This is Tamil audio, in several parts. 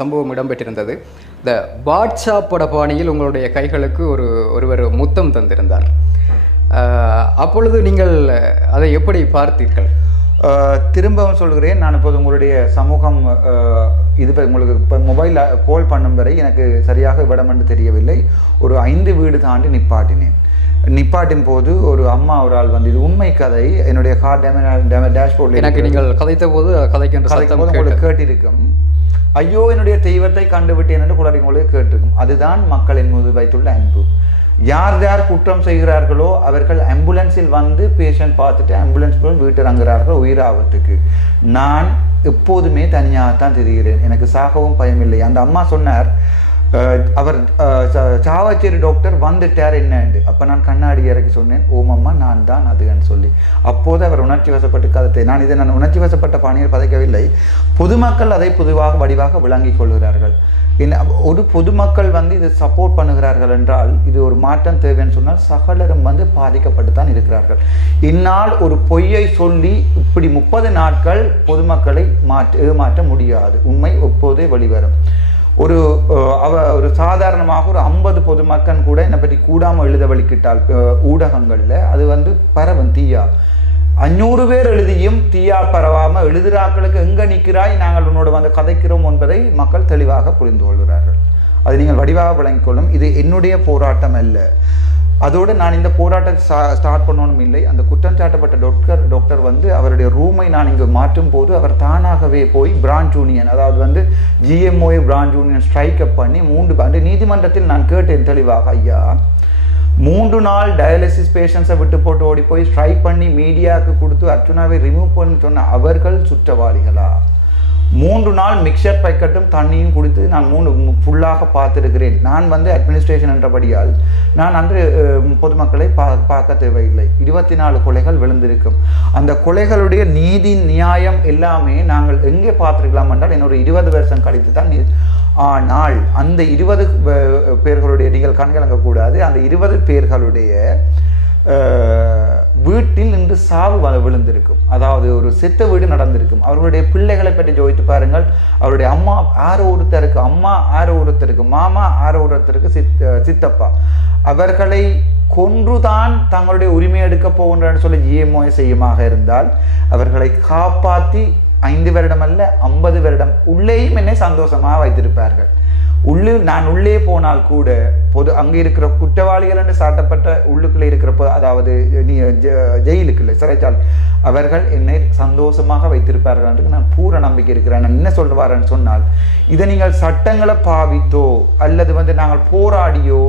சம்பவம் இடம்பெற்றிருந்தது. இந்த பாட்ஷா பட பாணியில் உங்களுடைய கைகளுக்கு ஒருவர் முத்தம் தந்திருந்தார். அப்பொழுது நீங்கள் அதை எப்படி பார்த்தீர்கள்? திரும்பவும் சொல்கிறேன், நான் இப்போது உங்களுடைய சமூகம் இது உங்களுக்கு இப்போ மொபைல் கால் பண்ணும் வரை எனக்கு சரியாக விடம் என்று தெரியவில்லை. ஒரு 5 வீடு தாண்டி நிப்பாட்டின் போது ஒரு அம்மா ஒரு ஆள் வந்து, இது உண்மை கதை, என்னுடைய கார் டேஷ்போர்டில் எனக்கு நீங்கள் கதைத்த போது கதைக்கும் போது உங்களுக்கு கேட்டிருக்கும். ஐயோ என்னுடைய தெய்வத்தை கண்டுவிட்டேன் என்று குளறி உங்களுக்கு கேட்டிருக்கும். அதுதான் மக்களின் மீது வைத்துள்ள அன்பு. யார் யார் குற்றம் செய்கிறார்களோ அவர்கள் ஆம்புலன்ஸில் வந்து பேஷண்ட் பார்த்துட்டு ஆம்புலன்ஸ் போல் வீட்டு இறங்குகிறார்கள் உயிர் ஆபத்துக்கு. நான் எப்போதுமே தனியாகத்தான் தெரிகிறேன், எனக்கு சாகவும் பயமில்லை. அந்த அம்மா சொன்னார், அவர் சாவச்சேரி டாக்டர் வந்துட்டார் என்னண்டு. அப்போ நான் கண்ணாடி இறக்கி சொன்னேன், ஓமம்மா நான் தான் அதுன்னு சொல்லி. அப்போது அவர் உணர்ச்சி வசப்பட்டு கதைத்தை நான் உணர்ச்சி வசப்பட்ட பாணியில் பதைக்கவில்லை. பொதுமக்கள் அதை வடிவாக விளங்கி கொள்கிறார்கள். ஒரு பொதுமக்கள் வந்து இது சப்போர்ட் பண்ணுகிறார்கள் என்றால் இது ஒரு மாற்றம் தேவைன்னு சொன்னால் சகலரும் வந்து பாதிக்கப்பட்டு தான் இருக்கிறார்கள். இந்நாள் ஒரு பொய்யை சொல்லி இப்படி 30 நாட்கள் பொதுமக்களை ஏமாற்ற முடியாது. உண்மை எப்போதே வெளிவரும். ஒரு சாதாரணமாக ஒரு 50 பொதுமக்கள் கூட என்னை பற்றி கூடாமல் எழுத வலிக்கிட்டால் ஊடகங்களில் அது வந்து பரவும் தீயா. 500 பேர் எழுதியும் தீயா பரவாமல் எழுதுகிறாக்களுக்கு எங்கே நிற்கிறாய், நாங்கள் உன்னோடு வந்து கதைக்கிறோம் என்பதை மக்கள் தெளிவாக புரிந்து கொள்கிறார்கள். அது நீங்கள் வடிவாக விளங்கிக் கொள்ளும். இது என்னுடைய போராட்டம் அல்ல. அதோடு நான் இந்த போராட்டத்தை ஸ்டார்ட் பண்ணணும் இல்லை. அந்த குற்றம் சாட்டப்பட்ட டாக்டர் வந்து அவருடைய ரூமை நான் இங்கு மாற்றும் போது அவர் தானாகவே போய் பிரான்ச் யூனியன், அதாவது வந்து GMOA பிரான்ச் யூனியன் ஸ்ட்ரைக் அப் பண்ணி 3 நீதிமன்றத்தில் நான் கேட்டேன் தெளிவாக, ஐயா 3 நாள் டயாலிசிஸ் பேஷண்ட்ஸை விட்டு போட்டு ஓடி போய் ஸ்ட்ரைக் பண்ணி மீடியாவுக்கு கொடுத்து அர்ச்சுனாவை ரிமூவ் பண்ணி சொன்ன அவர்கள் சுற்றவாளிகளா? 3 நாள் மிக்சர் பேக்கெட்டும் தண்ணியும் குடித்து நான் 3 ஃபுல்லாக பார்த்துருக்கிறேன். நான் வந்து அட்மினிஸ்ட்ரேஷன் என்றபடியால் நான் அன்று பொதுமக்களை பார்க்க தேவையில்லை. 24 கொலைகள் விழுந்திருக்கும். அந்த கொலைகளுடைய நீதி நியாயம் எல்லாமே நாங்கள் எங்கே பார்த்துருக்கலாம் என்றால் இன்னொரு 20 வருஷம் கழித்து தான். ஆனால் அந்த 20 பேர்களுடைய நீங்கள் கண்கலங்கக்கூடாது, அந்த 20 பேர்களுடைய வீட்டில் இன்று சாவு விழுந்திருக்கும். அதாவது ஒரு செத்த வீடு நடந்திருக்கும். அவர்களுடைய பிள்ளைகளை பற்றி ஜோதித்து பாருங்கள். அவருடைய அம்மா ஆரோ ஒருத்தருக்கு அம்மா, ஆரோ ஒருத்தருக்கு மாமா, ஆரோ ஒருத்தருக்கு சித்தப்பா. அவர்களை கொன்றுதான் தங்களுடைய உரிமை எடுக்க போகின்றன்னு சொல்லி GMOA செய்யுமாக இருந்தால் அவர்களை காப்பாற்றி 5 வருடம் அல்ல 50 வருடம் உள்ளேயும் என்னை சந்தோஷமாக வைத்திருப்பார்கள். நான் உள்ளே போனால் கூட அங்கே இருக்கிற குற்றவாளிகள் என்று சாட்டப்பட்ட உள்ளுக்குள்ளே இருக்கிற அதாவது ஜெயிலுக்குள்ளே சிறைச்சாலை அவர்கள் என்னை சந்தோஷமாக வைத்திருப்பார்கள் என்று நான் பூர நம்பிக்கை இருக்கிறேன். நான் என்ன சொல்வாரன்னு சொன்னால், இதை நீங்கள் சட்டங்களை பாவித்தோ அல்லது வந்து நாங்கள் போராடியோ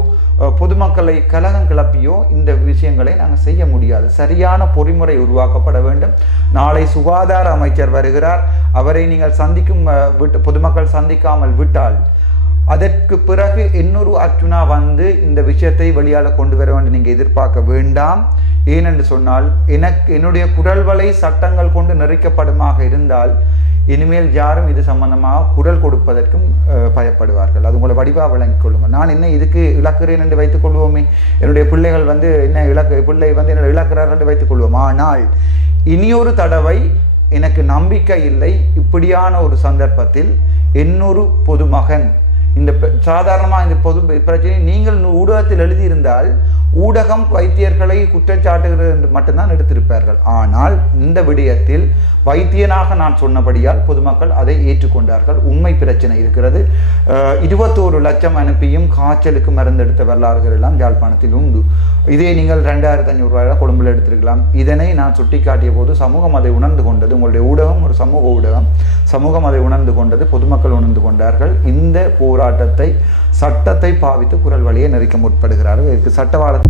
பொதுமக்களை கலகம் கிளப்பியோ இந்த விஷயங்களை நாங்கள் செய்ய முடியாது. சரியான பொறிமுறை உருவாக்கப்பட வேண்டும். நாளை சுகாதார அமைச்சர் வருகிறார். அவரை நீங்கள் பொதுமக்கள் சந்திக்காமல் விட்டால் அதற்கு பிறகு இன்னொரு அர்ச்சுனா வந்து இந்த விஷயத்தை வெளியால் கொண்டு வர வேண்டும் நீங்கள் எதிர்பார்க்க வேண்டாம். ஏனென்று சொன்னால் என்னுடைய குரல் வலை சட்டங்கள் கொண்டு நெறிக்கப்படுமாக இருந்தால் இனிமேல் யாரும் இது சம்பந்தமாக குரல் கொடுப்பதற்கும் பயப்படுவார்கள். அது உங்களை வடிவாக விளங்கிக் கொள்ளுங்கள். நான் என்ன இதுக்கு இழக்கிறேன் என்று வைத்துக் கொள்வோமே, என்னுடைய பிள்ளைகள் வந்து பிள்ளை வந்து என்ன இழக்கிறார்கள் என்று வைத்துக் கொள்வோம். ஆனால் இனியொரு தடவை எனக்கு நம்பிக்கை இல்லை, இப்படியான ஒரு சந்தர்ப்பத்தில் இன்னொரு பொதுமகன் இந்த சாதாரணமாக இந்த பொது பிரச்சனை நீங்கள் ஊடகத்தில் எழுதியிருந்தால் ஊடகம் வைத்தியர்களை குற்றச்சாட்டுகிறது என்று மட்டும்தான் எடுத்திருப்பார்கள். ஆனால் இந்த விடயத்தில் வைத்தியனாக நான் சொன்னபடியால் பொதுமக்கள் அதை ஏற்றுக்கொண்டார்கள். உண்மை பிரச்சனை இருக்கிறது. 21 லட்சம் அனுப்பியும் காய்ச்சலுக்கு மருந்தெடுத்த வரலாறுகள் எல்லாம் யாழ்ப்பாணத்தில் உண்டு. இதே நீங்கள் 2500 ரூபாய் கொழும்பில் எடுத்திருக்கலாம். இதனை நான் சுட்டிக்காட்டிய போது சமூகம் அதை உணர்ந்து கொண்டது. உங்களுடைய ஊடகம் ஒரு சமூக ஊடகம். சமூகம் அதை உணர்ந்து கொண்டது, பொதுமக்கள் உணர்ந்து கொண்டார்கள். இந்த போராட்டத்தை சட்டத்தை பாவித்து குரல் வழியை நெறிக்க முற்படுகிறார்கள். இதற்கு சட்டவாளத்தை